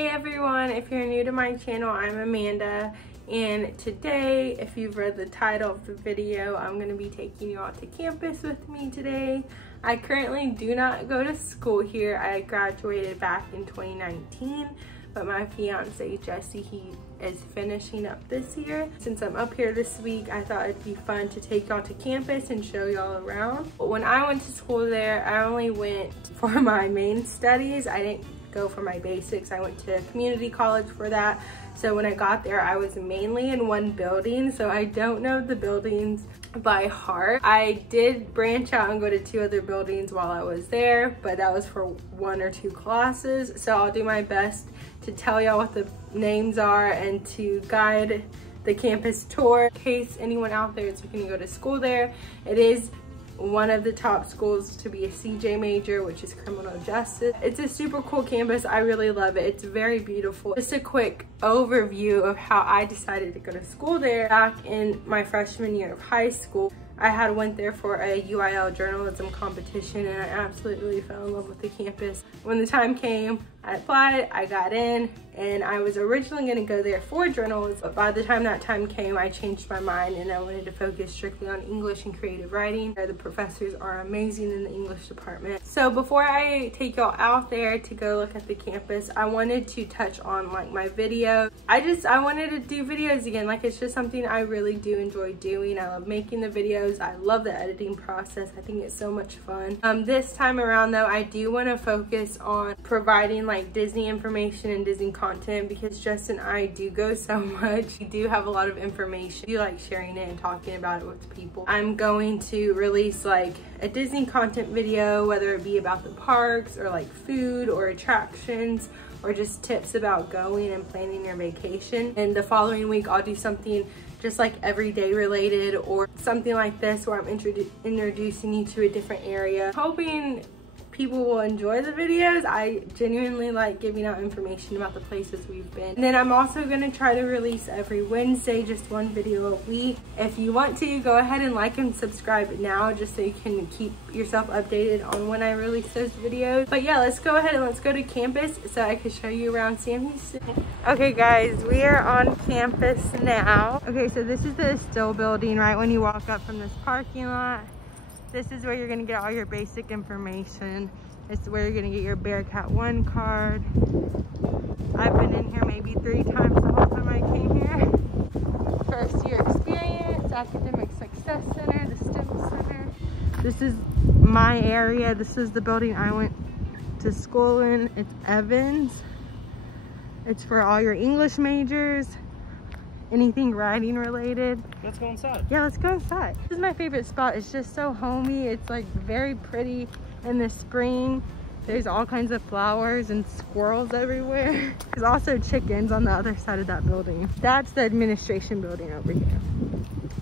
Hey everyone, if you're new to my channel, I'm Amanda, and today, if you've read the title of the video, I'm going to be taking you out to campus with me today. I currently do not go to school here. I graduated back in 2019, but my fiance Jesse, he is finishing up this year. Since I'm up here this week, I thought it'd be fun to take y'all to campus and show y'all around. But when I went to school there, I only went for my main studies. I didn't go for my basics. I went to community college for that. So when I got there, I was mainly in one building, so I don't know the buildings by heart. I did branch out and go to 2 other buildings while I was there, but that was for 1 or 2 classes. So I'll do my best to tell y'all what the names are and to guide the campus tour in case anyone out there is looking to go to school there. It is one of the top schools to be a CJ major, which is criminal justice. It's a super cool campus. I really love it. It's very beautiful. Just a quick overview of how I decided to go to school there. Back in my freshman year of high school, I had went there for a UIL journalism competition, and I absolutely fell in love with the campus. When the time came, I applied, I got in, and I was originally gonna go there for journalism, but by the time that time came, I changed my mind and I wanted to focus strictly on English and creative writing. The professors are amazing in the English department. So before I take y'all out there to go look at the campus, I wanted to touch on like my video. I wanted to do videos again. Like, it's just something I really do enjoy doing. I love making the videos. I love the editing process. I think it's so much fun. This time around though, I do want to focus on providing like Disney information and Disney content, because Justin and I do go so much. We do have a lot of information. We like sharing it and talking about it with people. I'm going to release like a Disney content video, whether it be about the parks or like food or attractions or just tips about going and planning your vacation. And the following week I'll do something just like everyday related or something like this where I'm introducing you to a different area. Hoping people will enjoy the videos. I genuinely like giving out information about the places we've been. And then I'm also gonna try to release every Wednesday, just 1 video a week. If you want to, go ahead and like and subscribe now, just so you can keep yourself updated on when I release those videos. But yeah, let's go ahead and let's go to campus so I can show you around Sam Houston. Okay guys, we are on campus now. Okay, so this is the ESTILL building right when you walk up from this parking lot. This is where you're gonna get all your basic information. It's where you're gonna get your Bearcat 1 card. I've been in here maybe 3 times the whole time I came here. First year experience, academic success center, the STEM center. This is my area. This is the building I went to school in. It's Evans. It's for all your English majors, anything writing related. Let's go inside. Yeah, let's go inside. This is my favorite spot. It's just so homey. It's like very pretty in the spring. There's all kinds of flowers and squirrels everywhere. There's also chickens on the other side of that building. That's the administration building over here.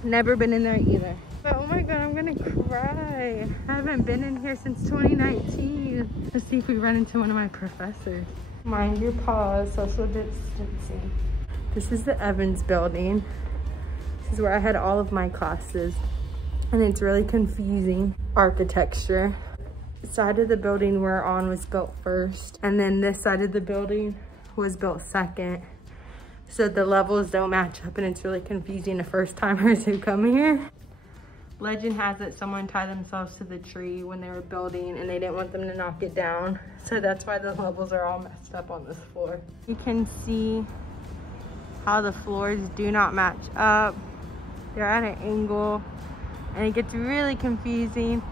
Never been in there either. But oh my God, I'm gonna cry. I haven't been in here since 2019. Let's see if we run into one of my professors. Mind your paws, social distancing. This is the Evans building. This is where I had all of my classes, and it's really confusing. Architecture. The side of the building we're on was built first, and then this side of the building was built second. So the levels don't match up, and it's really confusing to first timers who come here. Legend has it someone tied themselves to the tree when they were building and they didn't want them to knock it down. So that's why the levels are all messed up on this floor. You can see how the floors do not match up. They're at an angle and it gets really confusing.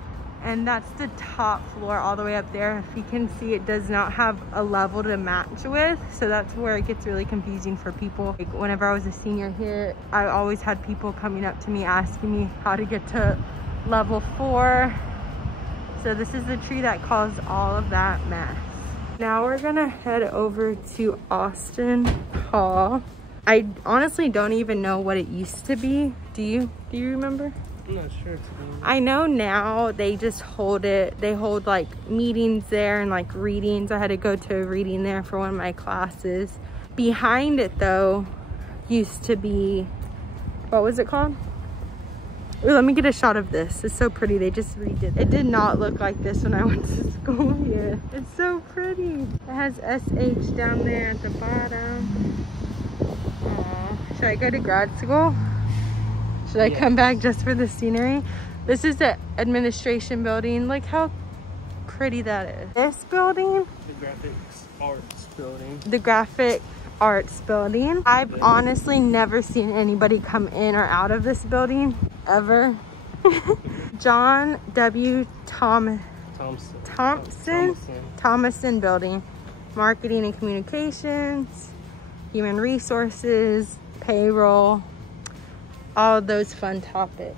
And that's the top floor all the way up there. If you can see, it does not have a level to match with. So that's where it gets really confusing for people. Like whenever I was a senior here, I always had people coming up to me asking me how to get to level 4. So this is the tree that caused all of that mess. Now we're gonna head over to Austin Hall. I honestly don't even know what it used to be. Do you remember? I'm not sure. I know now they just hold it. They hold like meetings there and like readings. I had to go to a reading there for one of my classes. Behind it though used to be, what was it called? Ooh, let me get a shot of this. It's so pretty. They just redid it. It did not look like this when I went to school here. It's so pretty. It has SH down there at the bottom. Aww. Should I go to grad school? Should I come back just for the scenery? This is the administration building. Look how pretty that is. This building? The graphics arts building. The graphic arts building. I've honestly never seen anybody come in or out of this building ever. John W. Thomason building. Marketing and communications, human resources, payroll, all those fun topics.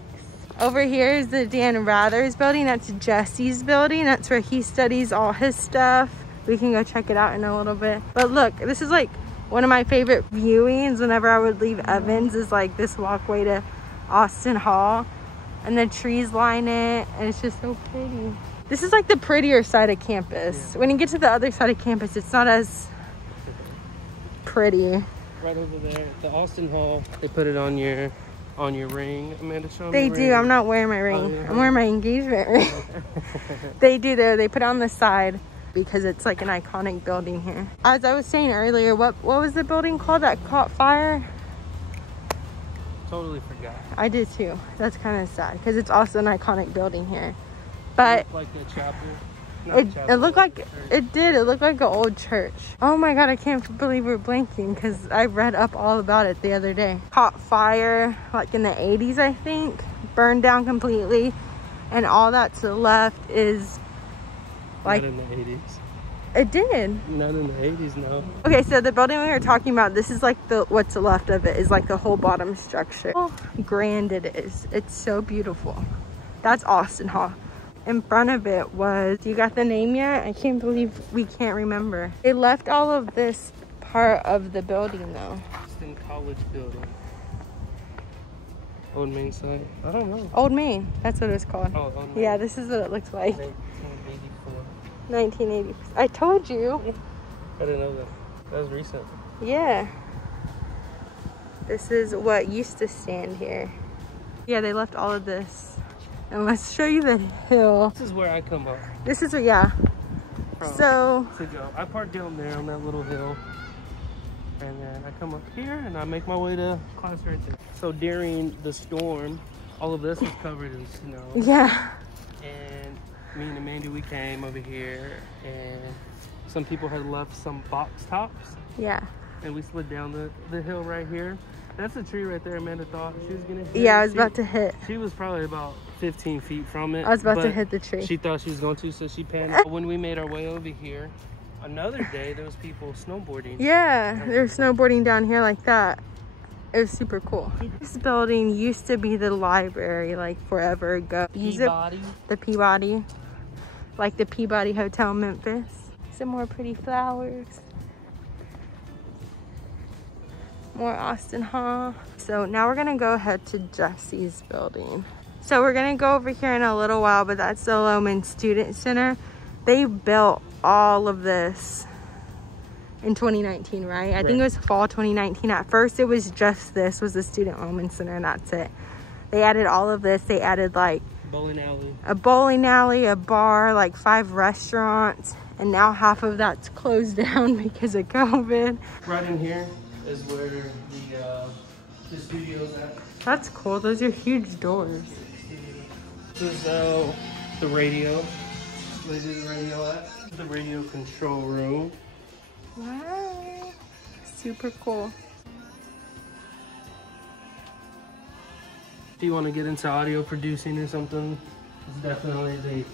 Over here is the Dan Rather's building. That's Jesse's building. That's where he studies all his stuff. We can go check it out in a little bit. But look, this is like one of my favorite viewings whenever I would leave Evans, is like this walkway to Austin Hall, and the trees line it, and it's just so pretty. This is like the prettier side of campus. Yeah. When you get to the other side of campus, it's not as pretty. Right over there, the Austin Hall, they put it on your ring. Amanda, show me They your do. ring. I'm not wearing my ring. Oh, yeah. I'm wearing my engagement ring. They do though. They put it on the side because it's like an iconic building here. As I was saying earlier, what was the building called that caught fire? Totally forgot. I did too. That's kind of sad because it's also an iconic building here. But it looked like a chapel. It looked like it did. It looked like an old church. Oh my god, I can't believe we're blanking because I read up all about it the other day. Caught fire like in the 80s, I think. Burned down completely, and all that's left is like. Not in the 80s. It did. Not in the 80s, no. Okay, so the building we were talking about, this is like what's left of it is like the whole bottom structure. How grand it is. It's so beautiful. That's Austin Hall. In front of it was, you got the name yet? I can't believe we can't remember. They left all of this part of the building though. Austin College building. Old Main site. I don't know. Old Main, that's what it's called. Oh, Old Main. Yeah, this is what it looks like. 1984. 1980. I told you. I didn't know that. That was recent. Yeah. This is what used to stand here. Yeah, they left all of this. And let's show you the hill. This is where I come up. This is, yeah. So. To go. I park down there on that little hill. And then I come up here and I make my way to class right there. So during the storm, all of this was covered in snow. Yeah. And me and Amanda, we came over here and some people had left some box tops. Yeah. And we slid down the hill right here. That's a tree right there Amanda thought she was gonna hit. Yeah, I was about to hit. She was probably about 15 feet from it. I was about to hit the tree. She thought she was going to, so she panicked. When we made our way over here, another day, there was people snowboarding. Yeah, they were snowboarding down here like that. It was super cool. This building used to be the library like forever ago. Peabody? The Peabody. Like the Peabody Hotel, Memphis. Some more pretty flowers. More Austin Hall. So now we're gonna go ahead to Jesse's building. So we're gonna go over here in a little while, but that's the LOWMAN Student Center. They built all of this in 2019, right? I think it was fall 2019. At first it was just this was the Student LOWMAN Center and that's it. They added all of this. They added like bowling alley. A bowling alley, a bar, like 5 restaurants, and now half of that's closed down because of COVID. Right in here is where the studio's at. That's cool. Those are huge doors. This is the radio. Where the radio at? The radio control room. Wow. Super cool. If you want to get into audio producing or something, it's definitely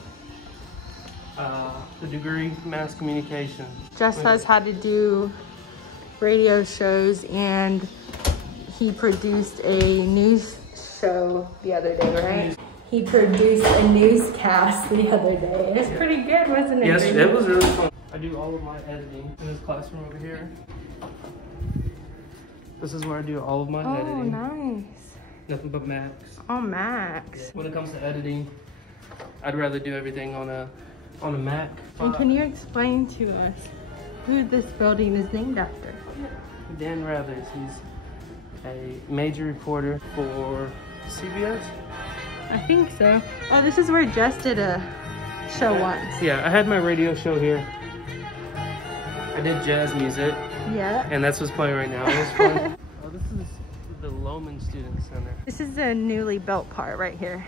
the degree mass communication. Jess has had to do radio shows and he produced a news show the other day, right? He produced a newscast the other day. It's pretty good, wasn't it? Yes, it was really fun. I do all of my editing in this classroom over here. This is where I do all of my editing. Oh, nice. Nothing but Macs. Oh, Macs. When it comes to editing, I'd rather do everything on a Mac. And can you explain to us who this building is named after? Dan Rathers. He's a major reporter for CBS. I think so. Oh, this is where Jess did a show once. Yeah, I had my radio show here. I did jazz music. Yeah. And that's what's playing right now. It was fun. Oh, this is the LOWMAN Student Center. This is the newly built part right here.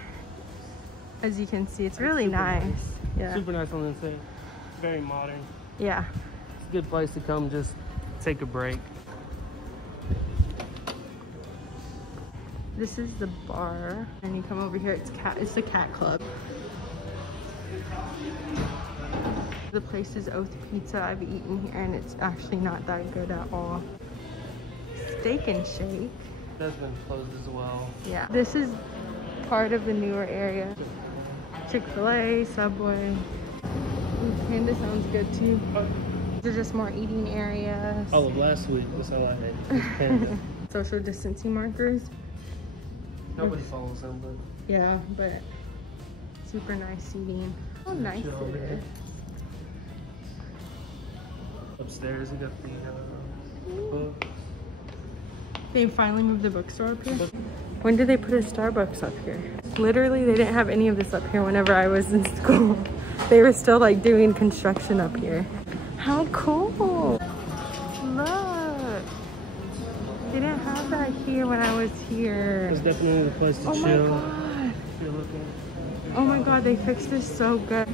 As you can see, it's really nice. Yeah. Super nice on the inside. Very modern. Yeah. It's a good place to come just take a break. This is the bar, and you come over here. It's the cat club. The place is Oath Pizza. I've eaten here, and it's actually not that good at all. Steak and Shake. That's been closed as well. Yeah. This is part of the newer area. Chick-fil-A, Subway. Ooh, Panda sounds good too. These are just more eating areas. All of last week was all I had. Was Panda. Social distancing markers. Nobody follows them, but yeah, but super nice seating. How nice it is. Upstairs, we got the books. They finally moved the bookstore up here. When did they put a Starbucks up here? Literally, they didn't have any of this up here whenever I was in school. They were still like doing construction up here. How cool! Look! They didn't have that here when I was here. It's definitely the place to chill. Oh my god! If you're looking. Oh my god, they fixed this so good.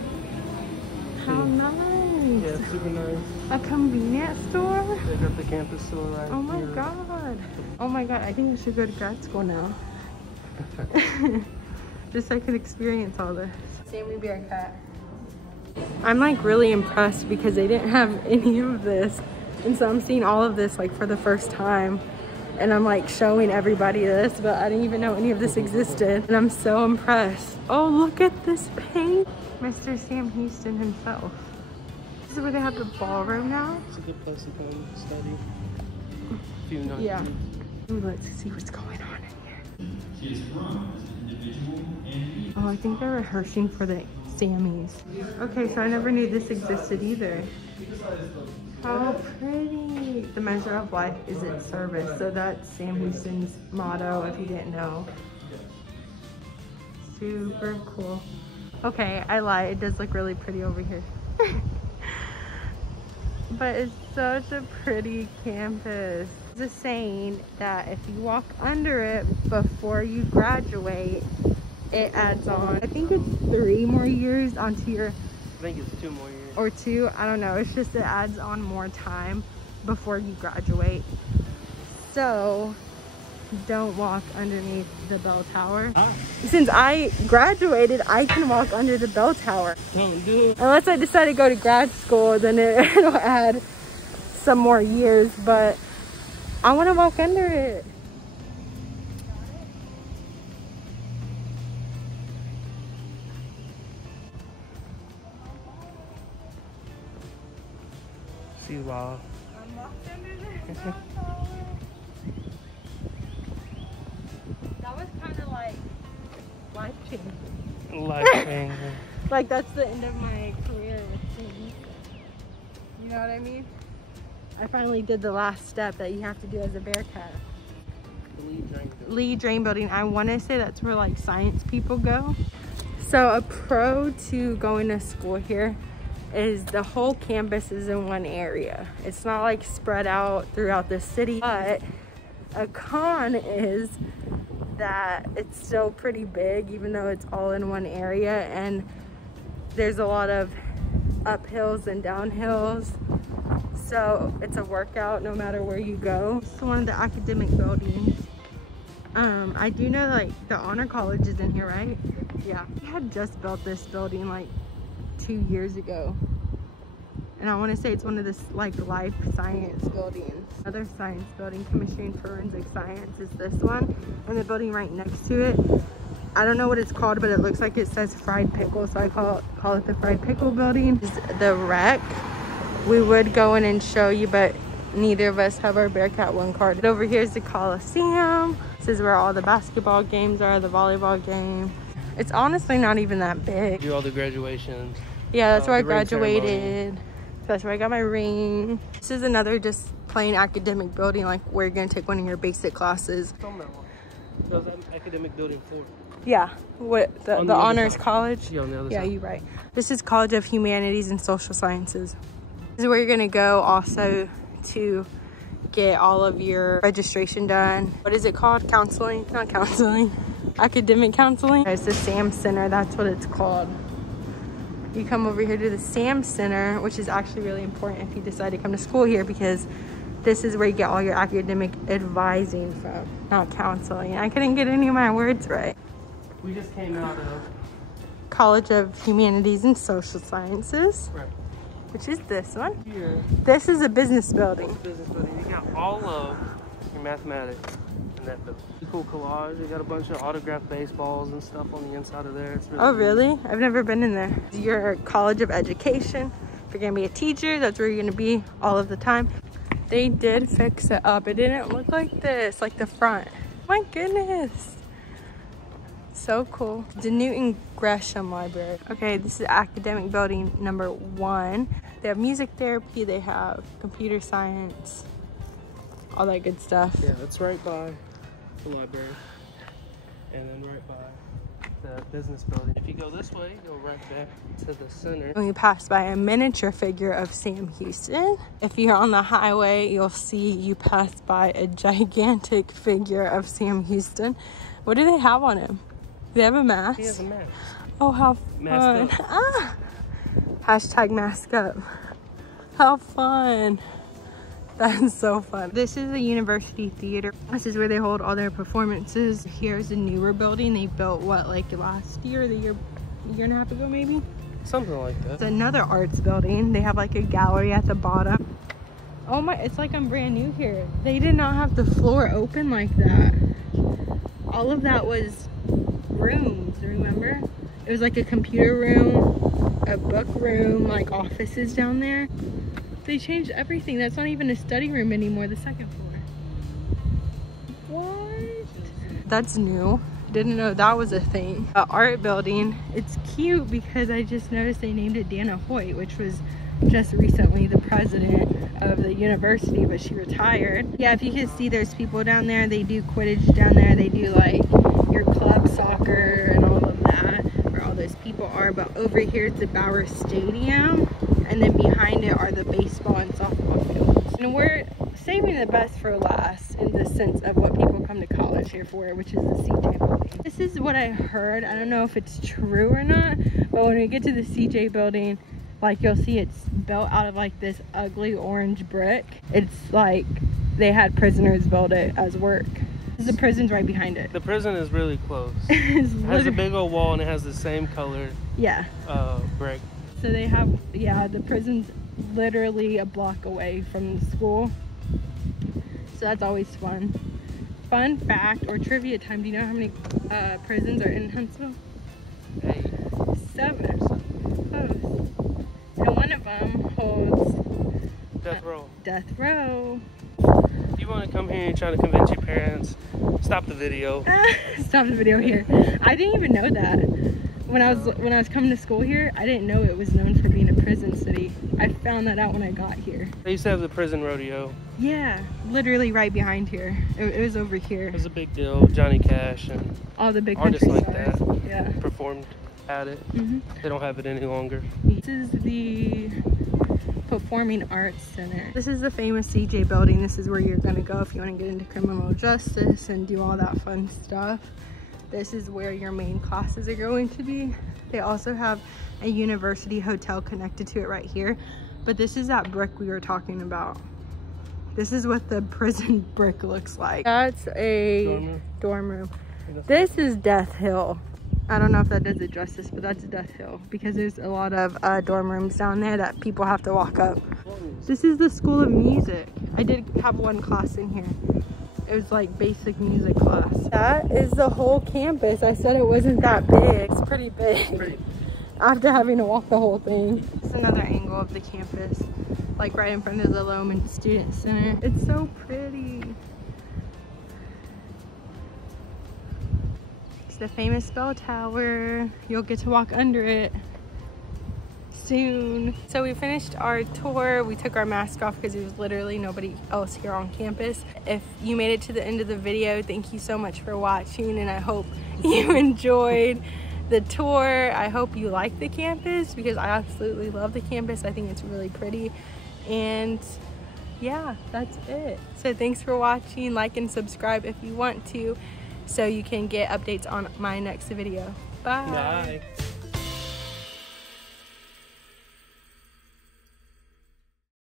How nice! Yeah, super nice. A convenience store? They got the campus store right Oh my here. god. Oh my god, I think I should go to grad school now. Just so I can experience all this. Sammy Bearcat. I'm like really impressed because they didn't have any of this. And so I'm seeing all of this like for the first time. And I'm like showing everybody this, but I didn't even know any of this existed. And I'm so impressed. Oh, look at this paint. Mr. Sam Houston himself. This is where they have the ballroom now. It's a good place to come study. If you know. Yeah. Ooh, let's see what's going on in here. Oh, I think they're rehearsing for the Sammys. Okay, so I never knew this existed either. How pretty. The measure of life is its service. So that's Sam Houston's motto, if you didn't know. Super cool. Okay, I lied. It does look really pretty over here. But it's such a pretty campus. There's a saying that if you walk under it before you graduate, it adds on, I think it's 3 more years onto your, I think it's 2 more years. or 2, I don't know. It's just it adds on more time before you graduate. So don't walk underneath the bell tower. Since I graduated, I can walk under the bell tower. Don't do it. Unless I decide to go to grad school, then it'll add some more years, but I want to walk under it. See why. I'm walked under the bell tower. That was kind of like life-changing. Life-changing. Like that's the end of my career. You know what I mean? I finally did the last step that you have to do as a Bearcat. The Lee Drain Building. I want to say that's where like science people go. So a pro to going to school here is the whole campus is in one area. It's not like spread out throughout the city, but a con is that it's still pretty big even though it's all in one area, and there's a lot of uphills and downhills, so it's a workout no matter where you go. It's one of the academic buildings. I do know like the honor college is in here, right? Yeah, we had just built this building like 2 years ago, and I want to say it's one of this like life science buildings. Another science building, chemistry and forensic science, is this one, and the building right next to it, I don't know what it's called, but it looks like it says fried pickle, so I call it the fried pickle building. The rec, we would go in and show you, but neither of us have our Bearcat 1 card. But over here is the Coliseum. This is where all the basketball games are, the volleyball game. It's honestly not even that big. Do all the graduations. Yeah, that's where I the ring graduated. ceremony. That's where I got my ring. This is another just plain academic building, like where you're gonna take one of your basic classes. It's on that one. That was an academic building 4. Yeah, what the honors college? Yeah, on the other yeah, side. you're right. This is College of Humanities and Social Sciences. This is where you're gonna go also to get all of your registration done. What is it called? Counseling? Not counseling. Academic counseling. It's the SAM Center, that's what it's called. You come over here to the SAM Center, which is actually really important if you decide to come to school here, because this is where you get all your academic advising from, not counseling. I couldn't get any of my words right. We just came out of College of Humanities and Social Sciences. right Which is this one. here. This is a business building. Business building. You got all of your mathematics in that building. Cool collage. You got a bunch of autographed baseballs and stuff on the inside of there. It's really Oh, really? I've never been in there. Your College of Education. If you're gonna be a teacher, that's where you're gonna be all of the time. They did fix it up. It didn't look like this, like the front. My goodness. So cool. The Newton Gresham Library. Okay, this is academic building number 1. They have music therapy, they have computer science, all that good stuff. Yeah, that's right by the library. And then right by the business building. If you go this way, you go right back to the center. When you pass by a miniature figure of Sam Houston. If you're on the highway, you'll see you pass by a gigantic figure of Sam Houston. What do they have on him? Do they have a mask? He has a mask. Oh, how fun. Mask up. Ah. Hashtag mask up. How fun. That's so fun. This is the University Theater. This is where they hold all their performances. Here's a newer building they built, what, like last year, a year and a half ago maybe? Something like that. It's another arts building. They have like a gallery at the bottom. Oh my, it's like I'm brand new here. They did not have the floor open like that. All of that was rooms, remember? It was like a computer room, a book room, like offices down there. They changed everything. That's not even a study room anymore, the second floor. What? That's new. Didn't know that was a thing. The art building, it's cute because I just noticed they named it Dana Hoyt, which was just recently the president of the university, but she retired. Yeah, if you can see, there's people down there. They do Quidditch down there. They do like your club soccer and all of that, where all those people are. But over here it's the Bauer Stadium, and then behind it are the baseball and softball fields. And we're saving the best for last in the sense of what people come to college here for, which is the CJ building. This is what I heard. I don't know if it's true or not, but when we get to the CJ building, like you'll see it's built out of like this ugly orange brick. It's like they had prisoners build it as work. The prison's right behind it. The prison is really close. It has a big old wall and it has the same color brick. So they have, yeah, the prison's literally a block away from the school. So that's always fun. Fun fact or trivia time, do you know how many prisons are in Huntsville? 7. Close. And one of them holds Death row. Death row. If you want to come here and try to convince your parents, stop the video. Stop the video here. I didn't even know that. When I was coming to school here, I didn't know it was known for being a prison city. I found that out when I got here. They used to have the prison rodeo. Yeah, literally right behind here. It was over here. It was a big deal. Johnny Cash and all the big artists like stars. that performed at it. They don't have it any longer. This is the Performing Arts Center. This is the famous CJ building. This is where you're gonna go if you want to get into criminal justice and do all that fun stuff. This is where your main classes are going to be. They also have a university hotel connected to it right here. But this is that brick we were talking about. This is what the prison brick looks like. That's a dorm room. This is Death Hill. I don't know if that does it justice, but that's Death Hill because there's a lot of dorm rooms down there that people have to walk up. This is the School of Music. I did have one class in here. It was like basic music class. That is the whole campus. I said it wasn't that big. It's pretty big. After having to walk the whole thing. It's another angle of the campus, like right in front of the LOWMAN Student Center. It's so pretty. It's the famous bell tower. You'll get to walk under it. soon. So we finished our tour. We took our mask off because there was literally nobody else here on campus. If you made it to the end of the video, thank you so much for watching, and I hope you enjoyed the tour. I hope you like the campus because I absolutely love the campus. I think it's really pretty. And yeah, that's it. So thanks for watching. Like and subscribe if you want to, so you can get updates on my next video. Bye. Bye.